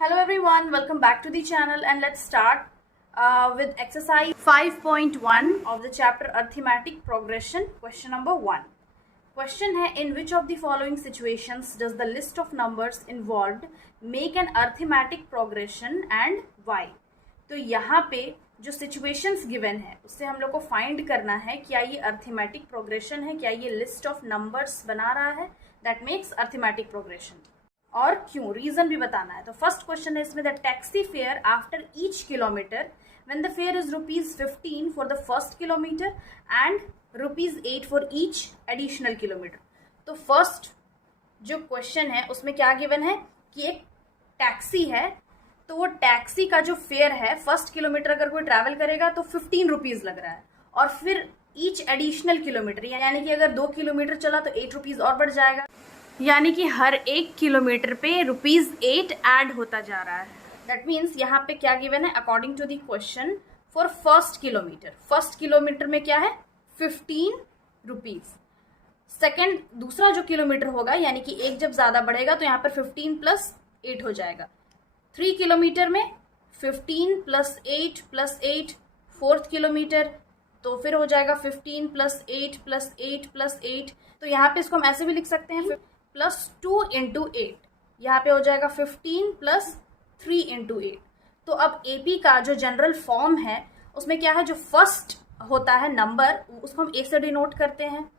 Hello everyone, welcome back to the channel and let's start with exercise 5.1 of the chapter Arithmetic Progression. Question number 1. Question है, in which of the following situations does the list of numbers involved make an arithmetic progression and why? तो यहाँ पे जो situations given है उससे हम लोग को find करना है क्या ये arithmetic progression है, क्या ये list of numbers बना रहा है that makes arithmetic progression. और क्यों, रीजन भी बताना है. तो फर्स्ट क्वेश्चन है इसमें, the taxi fare after each kilometre when the fair is ₹15 for the first kilometre and ₹8 for each additional kilometre. तो फर्स्ट जो क्वेश्चन है उसमें क्या गिवन है कि एक टैक्सी है, तो वो टैक्सी का जो फेयर है फर्स्ट किलोमीटर अगर कोई ट्रैवल करेगा तो ₹15 लग रहा है, और फिर ईच एडिशनल किलोमीटर यानी कि अगर 2 किलोमीटर चला तो ₹8 और बढ़ जाएगा, यानी कि हर 1 किलोमीटर पे ₹8 ऐड होता जा रहा है. दैट मीन्स यहाँ पे क्या गिवन है, according to the question for first kilometre में क्या है ₹15. सेकेंड दूसरा जो किलोमीटर होगा यानी कि एक जब ज़्यादा बढ़ेगा तो यहाँ पर 15 + 8 हो जाएगा. 3 किलोमीटर में 15 + 8 + 8. फोर्थ किलोमीटर तो फिर हो जाएगा 15 + 8 + 8 + 8. तो यहाँ पे इसको हम ऐसे भी लिख सकते हैं +2 × 8. यहाँ पे हो जाएगा 15 + 3 × 8. तो अब AP का जो जनरल फॉर्म है उसमें क्या है, जो फर्स्ट होता है नंबर उसको हम A से डिनोट करते हैं,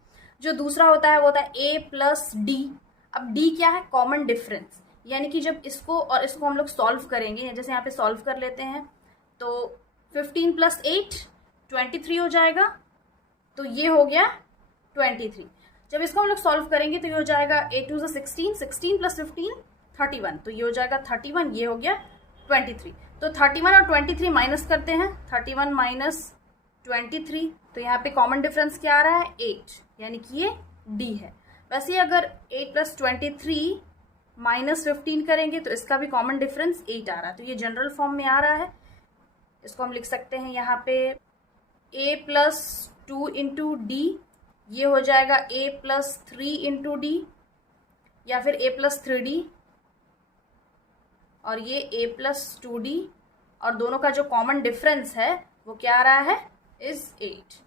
जो दूसरा होता है वो होता है A + D. अब D क्या है, कॉमन डिफरेंस, यानी कि जब इसको और इसको हम लोग सॉल्व करेंगे, जैसे यहाँ पे सॉल्व कर लेते हैं तो 15 + 8 23 हो जाएगा, तो ये हो गया 23. जब इसको हम लोग सॉल्व करेंगे तो ये हो जाएगा 8 × 2 = 16, 16 + 15 31, तो ये हो जाएगा 31, ये हो गया 23. तो 31 और 23 माइनस करते हैं, 31 - 23, तो यहाँ पे कॉमन डिफरेंस क्या आ रहा है 8, यानी कि ये D है. वैसे अगर 8 + 23 - 15 करेंगे तो इसका भी कॉमन डिफरेंस 8 आ रहा है, तो ये जनरल फॉर्म में आ रहा है. इसको हम लिख सकते हैं यहाँ पे A + 2 × D, ये हो जाएगा A + 3 × D, या फिर A + 3D, और ये A + 2D, और दोनों का जो कॉमन डिफरेंस है वो क्या आ रहा है इज 8.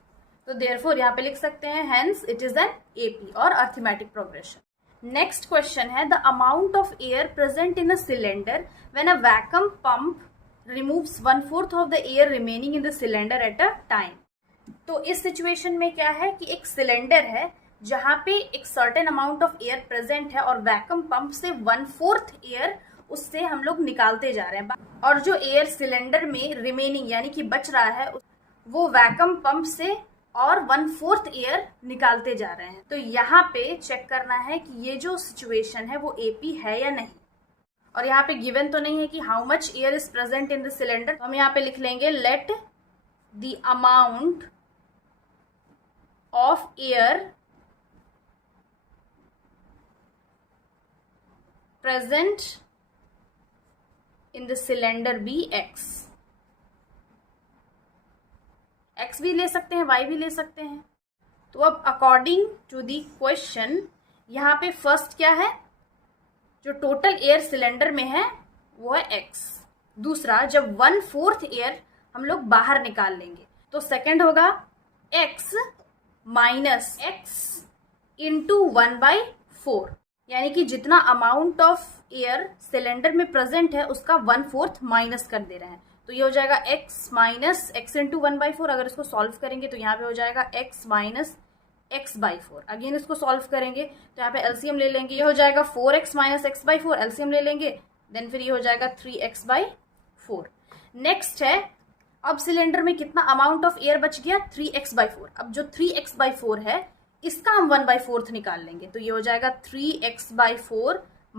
तो देयरफॉर यहाँ पे लिख सकते हैं hence it is an AP और अरिथमेटिक प्रोग्रेशन. नेक्स्ट क्वेश्चन है, the amount of air present in a cylinder when a vacuum pump removes 1/4 of the air remaining in the cylinder at a time. तो इस situation में क्या है कि एक cylinder है जहां पे एक certain amount of air present है और वैक्यूम पंप से 1/4 एयर उससे हम लोग निकालते जा रहे हैं, और जो एयर सिलेंडर में रिमेनिंग यानी कि बच रहा है वो वैक्यूम पंप से और 1/4 एयर निकालते जा रहे हैं. तो यहाँ पे चेक करना है कि ये जो सिचुएशन है वो AP है या नहीं, और यहाँ पे गिवन तो नहीं है कि how much air is present in the cylinder. हम यहाँ पे लिख लेंगे let the amount of air present in the cylinder be X. X भी ले सकते हैं, Y भी ले सकते हैं. तो अब अकॉर्डिंग टू दी क्वेश्चन यहाँ पे फर्स्ट क्या है, जो टोटल एयर सिलेंडर में है वो है X. दूसरा, जब 1/4 एयर हम लोग बाहर निकाल लेंगे तो सेकंड होगा X - X × 1/4, यानी कि जितना अमाउंट ऑफ एयर सिलेंडर में प्रेजेंट है उसका 1/4 माइनस कर दे रहे हैं. तो ये हो जाएगा X - X × 1/4. अगर इसको सॉल्व करेंगे तो यहाँ पे हो जाएगा X - X/4. अगेन इसको सॉल्व करेंगे तो यहाँ पे एलसीएम ले लेंगे, ये हो जाएगा 4X - X/4. एलसीएम ले लेंगे, देन फिर ये हो जाएगा 3X/4. नेक्स्ट है, अब सिलेंडर में कितना अमाउंट ऑफ एयर बच गया 3X/4. अब जो 3X/4 है इसका हम 1/4 निकाल लेंगे, तो ये हो जाएगा 3X/4 -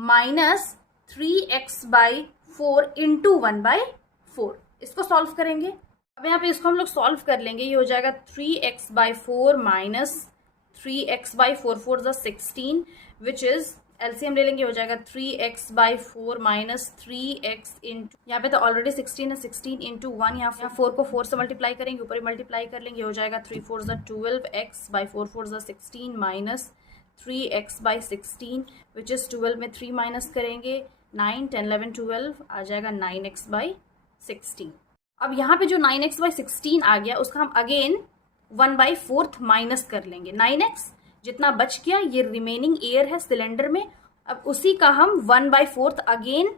3X/4 × 1/4. इसको सॉल्व करेंगे. अब यहाँ पे इसको हम लोग सॉल्व कर लेंगे, ये हो जाएगा 3X/4 - 3X/4 4 = 16, which is LCM ले लेंगे, हो जाएगा 3X/4 - 3X इंटू, यहाँ पे तो ऑलरेडी 16 है, 16 × 1, यहाँ 4 को 4 से मल्टीप्लाई करेंगे, ऊपर ही मल्टीप्लाई कर लेंगे, हो जाएगा 3 4 = 12, X/4 4 = 16 - 3X/16 विच इज 12 में 3 माइनस करेंगे, 9, 10, 11, 12 आ जाएगा 9x/16। अब यहाँ पे जो 9x/16 आ गया उसका हम अगेन 1/4 माइनस कर लेंगे। 9x जितना बच गया ये रिमेनिंग एयर है सिलेंडर में, अब उसी का हम 1/4 अगेन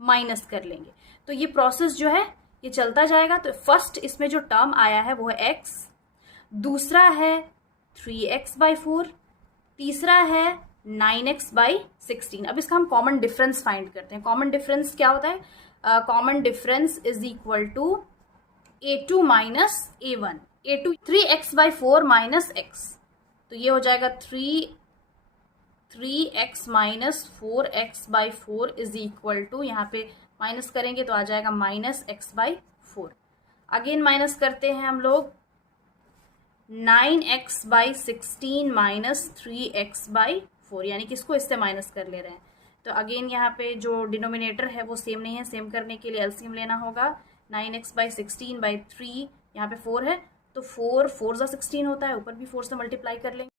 माइनस कर लेंगे। तो ये प्रोसेस जो है ये चलता जाएगा। तो फर्स्ट इसमें जो टर्म आया है वो है x, दूसरा है 3x/4, तीसरा है 9x/16। अब इसका हम कॉमन डिफरेंस फाइंड करते हैं। कॉमन डिफरेंस क्या होता है? Common difference is equal to a2 minus a1। a2 3x/4 minus x, तो ये हो जाएगा 3x minus 4x/4 is equal to, यहाँ पे माइनस करेंगे तो आ जाएगा माइनस x/4। अगेन माइनस करते हैं हम लोग 9x/16 माइनस 3x/4, यानी कि इसको इससे माइनस कर ले रहे हैं। तो अगेन यहाँ पे जो डिनोमिनेटर है वो सेम नहीं है, सेम करने के लिए एलसीएम लेना होगा। 9x/16/3, यहाँ पे 4 है तो 4 4 16 होता है, ऊपर भी 4 से मल्टीप्लाई कर लेंगे।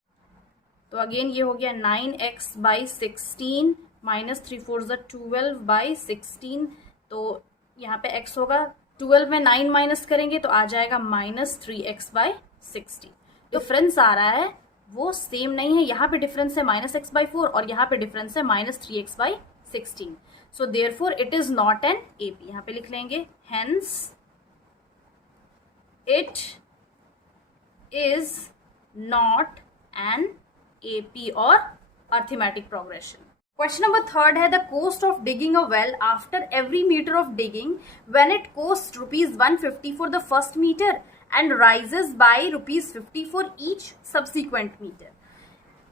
तो अगेन ये हो गया 9x/16 माइनस 3 4 12/16, तो यहाँ पे x होगा 12 में 9 माइनस करेंगे तो आ जाएगा माइनस 3x/60। डिफरेंस आ रहा है वो सेम नहीं है, यहाँ पे डिफरेंस है माइनस x/4 और यहाँ पे डिफरेंस है minus 3x/16। So therefore it is not an AP। यहाँ पे लिख लेंगे hence it is not an AP और अर्थमेटिक प्रोग्रेशन। क्वेश्चन नंबर 3 है the cost of digging a well after every metre of digging when it cost ₹150 for the first metre and rises by ₹50 for each subsequent metre.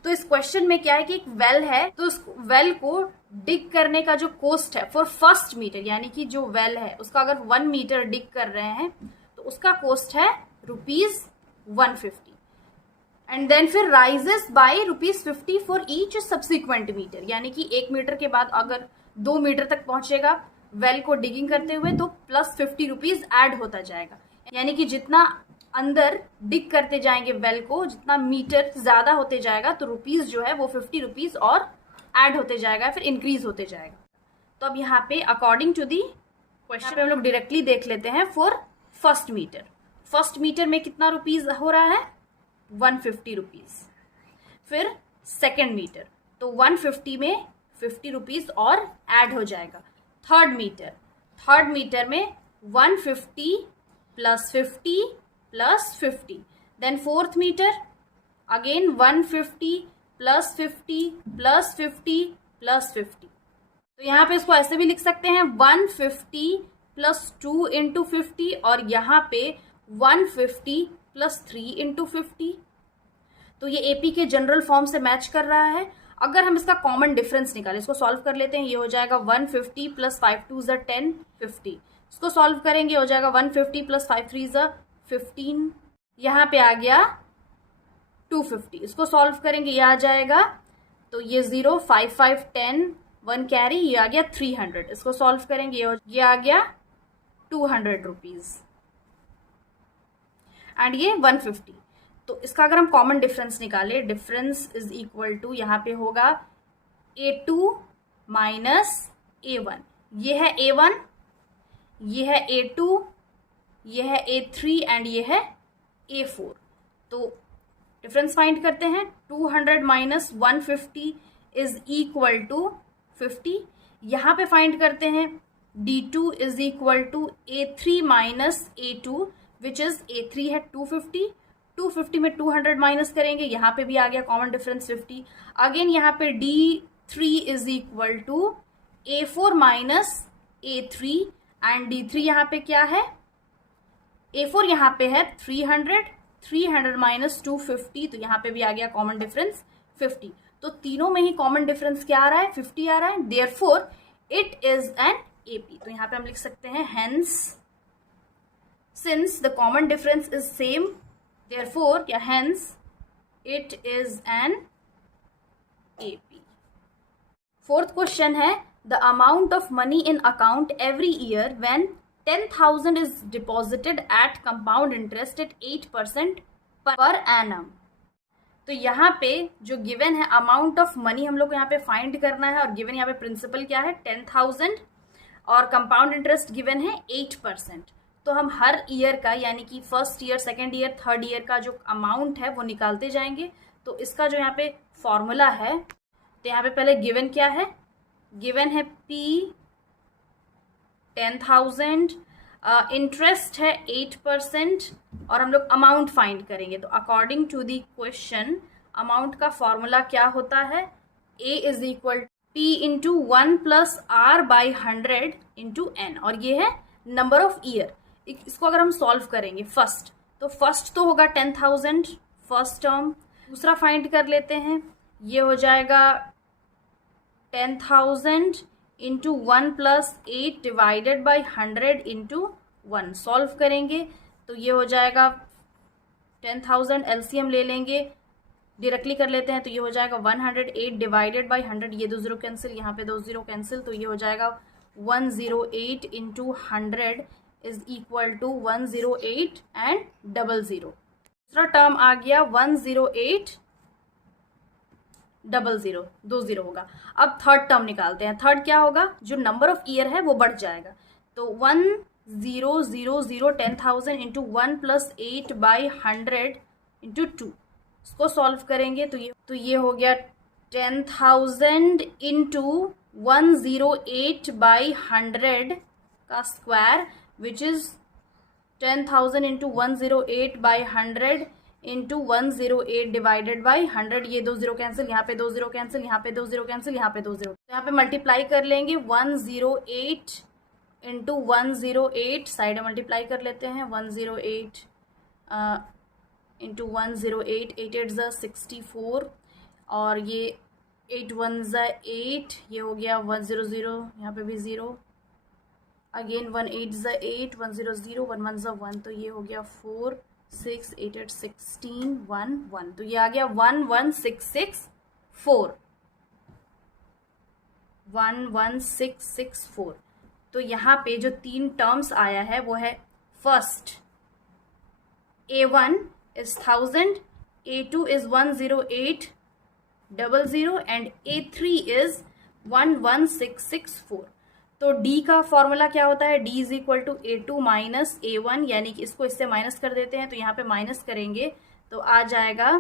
तो इस question में क्या है कि एक well है, तो उस वेल को डिग करने का जो कोस्ट है फॉर फर्स्ट मीटर, यानी कि जो वेल है उसका अगर 1 मीटर डिग कर रहे हैं तो उसका कोस्ट है ₹150 एंड देन फिर rises by ₹50 for each subsequent metre, यानी कि 1 मीटर के बाद अगर 2 मीटर तक पहुंचेगा वेल को डिगिंग करते हुए तो प्लस ₹50 ऐड होता जाएगा, यानी कि जितना अंदर डिग करते जाएंगे वेल को, जितना मीटर ज्यादा होते जाएगा तो रुपीज जो है वो ₹50 और ऐड होते जाएगा, फिर इंक्रीज होते जाएगा। तो अब यहाँ पे अकॉर्डिंग टू दी क्वेश्चन हम लोग डायरेक्टली देख लेते हैं for first metre. First metre में कितना रुपीज हो रहा है? ₹150। फिर सेकेंड मीटर तो 150 में ₹50 और ऐड हो जाएगा। थर्ड मीटर में 150 plus 50 plus 50। Then fourth metre again 150 plus 50 plus 50 plus 50। तो यहाँ पे इसको ऐसे भी लिख सकते हैं 150 प्लस 2 इंटू 50 और यहाँ पे 150 प्लस 3 इंटू 50। तो ये AP के जनरल फॉर्म से मैच कर रहा है। अगर हम इसका कॉमन डिफरेंस निकालें, इसको सॉल्व कर लेते हैं, ये हो जाएगा 150 प्लस 5 2 10 50। इसको सॉल्व करेंगे हो जाएगा 150 प्लस 5 3 15। यहाँ पे आ गया 250। इसको सॉल्व करेंगे ये आ जाएगा, तो ये 0 5 5 10 1 कैरी, ये आ गया 300। इसको सॉल्व करेंगे ये आ गया ₹200 एंड ये 150। तो इसका अगर हम कॉमन डिफरेंस निकाले, डिफरेंस इज इक्वल टू यहाँ पे होगा A2 माइनस A1। ये है A1, ये है A2, ये है A3 एंड ये है A4। तो डिफरेंस फाइंड करते हैं। 200 माइनस 150 इज इक्वल टू 50। यहाँ पे फाइंड करते हैं D2 is equal to A3 minus A2 which is A3 है 250। 250 में 200 माइनस करेंगे, यहाँ पे भी आ गया कॉमन डिफरेंस 50। अगेन यहाँ पे D3 is equal to A4 minus A3 and D3 यहाँ पे क्या है? A4 यहाँ पे है 300 माइनस 250, तो यहाँ पे भी आ गया कॉमन डिफरेंस 50। तो तीनों में ही कॉमन डिफरेंस क्या आ रहा है? 50 आ रहा है। Therefore it is an AP। तो यहाँ पे हम लिख सकते हैं hence since the common difference is same, therefore या hence it is an AP। Fourth question है the amount of money in account every year when 10,000 is deposited at compound interest at 8% per annum तो यहाँ पे जो given है amount of money हम लोग को यहाँ पे फाइंड करना है, और गिवन यहाँ पे प्रिंसिपल क्या है 10,000 और कंपाउंड इंटरेस्ट गिवन है 8%। तो हम हर ईयर का यानी कि first year, second year, third year का जो अमाउंट है वो निकालते जाएंगे। तो इसका जो यहाँ पे फॉर्मूला है, तो यहाँ पे पहले गिवन क्या है, गिवन है P 10,000, इंटरेस्ट है 8% और हम लोग अमाउंट फाइंड करेंगे। तो according to the question amount का फॉर्मूला क्या होता है, A is equal P into 1 plus R by 100 into N, और ये है नंबर ऑफ ईयर। इसको अगर हम सॉल्व करेंगे फर्स्ट, तो फर्स्ट तो होगा 10,000 फर्स्ट टर्म, दूसरा फाइंड कर लेते हैं, ये हो जाएगा 10,000 into 1 plus 8 divided by 100 into 1, solve करेंगे तो ये हो जाएगा 10,000, एलसीएम ले लेंगे, डायरेक्टली कर लेते हैं, तो ये हो जाएगा 108 डिवाइडेड बाई 100, ये 2 0 कैंसिल, यहाँ पे 2 0 कैंसिल, तो ये हो जाएगा 108 into 100 is equal to 108 and 00। दूसरा टर्म आ गया 108 00, 2 0 होगा। अब थर्ड टर्म निकालते हैं, थर्ड क्या होगा, जो नंबर ऑफ ईयर है वो बढ़ जाएगा, तो 1000 10,000 इंटू 1 प्लस 8 बाई 100 इंटू 2, इसको सॉल्व करेंगे तो ये हो गया 10,000 इंटू 108 बाई 100 का square, which is 10,000 into 108 by 100 into 108 divided by 100, ये 2 0 कैंसिल, यहाँ पे 2 0 कैंसिल, यहाँ पे 2 0 कैंसिल, यहाँ पे 2 0, यहाँ पे मल्टीप्लाई कर लेंगे 108 इंटू 108, साइड में मल्टीप्लाई कर लेते हैं 108 इंटू 108, 8 8 ज़ा 64 और ये 8 1 ज़ा 8, ये हो गया 100, यहाँ पे भी 0, अगेन 1 8 ज़ा 8, 100, 1 1 ज़ा 1, तो ये हो गया 4 6 8 8 16 1 1, तो ये आ गया 11664, 11664। तो यहाँ पे जो 3 टर्म्स आया है वो है, first A1 is 1000, A2 is 10800 and A3 is 11664। तो D का फॉर्मूला क्या होता है, D is equal to A2 minus A1, यानी कि इसको इससे माइनस कर देते हैं, तो यहाँ पे माइनस करेंगे तो आ जाएगा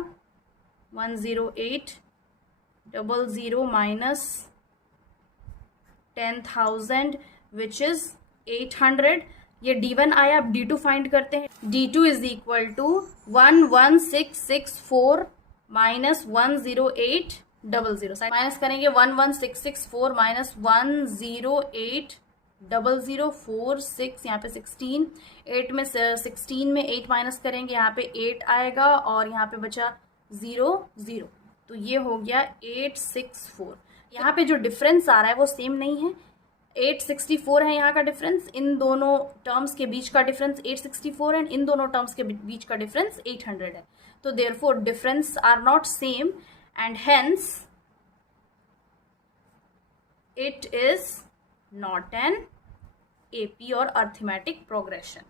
10800 माइनस 10,000 विच इज 800, ये D1 आया। अब D2 फाइंड करते हैं, D2 is equal to 11664 minus 10800, minus करेंगे 11664 माइनस 10800, 4 6, यहाँ पे 16, 8 में 16 में 8 माइनस करेंगे, यहाँ पे 8 आएगा और यहाँ पे बचा 0 0, तो ये हो गया 864। यहाँ पे जो डिफरेंस आ रहा है वो सेम नहीं है, 864 है यहाँ का डिफरेंस, इन दोनों टर्म्स के बीच का डिफरेंस 864 है, इन दोनों टर्म्स के बीच का डिफरेंस 800 है, तो therefore difference are not same and hence it is not an AP और अर्थमेटिक प्रोग्रेशन।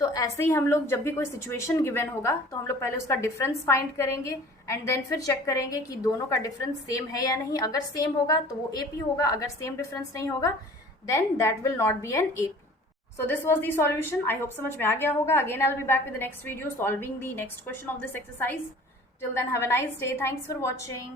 तो ऐसे ही हम लोग जब भी कोई सिचुएशन गिवन होगा तो हम लोग पहले उसका डिफरेंस फाइंड करेंगे एंड देन फिर चेक करेंगे कि दोनों का डिफरेंस सेम है या नहीं। अगर सेम होगा तो वो एपी होगा, अगर सेम डिफरेंस नहीं होगा then that will not be an AP. So this was the solution. I hope समझ में आ गया होगा. Again I'll be back with the next video solving the next question of this exercise. Till then have a nice day. Thanks for watching.